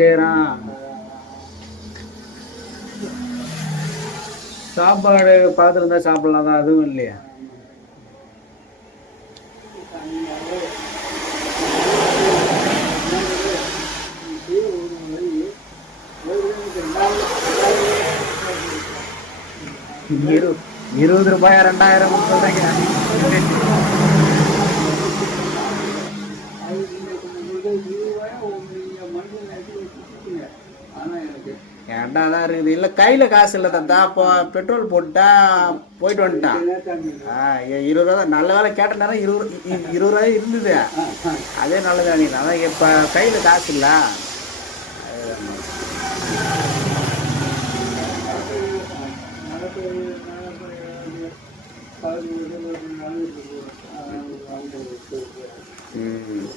செய்யறான். சாப்பாடு பார்த்துருந்தா சாப்பிடலாம் தான், அதுவும் இல்லையா? ₹20 2000 சொல்றீங்க. ஏன்டா தான் இருக்குது. இல்லை கையில் காசு இல்லை தந்தா. அப்போ பெட்ரோல் போட்டா போயிட்டு வந்துட்டான். 20 ரூபா தான். நல்ல வேலை கேட்ட நேரம் 20 ரூபாய் இருந்தது. அதே நல்லதா நீ. அதான் இப்போ கையில் காசு இல்லை. ம்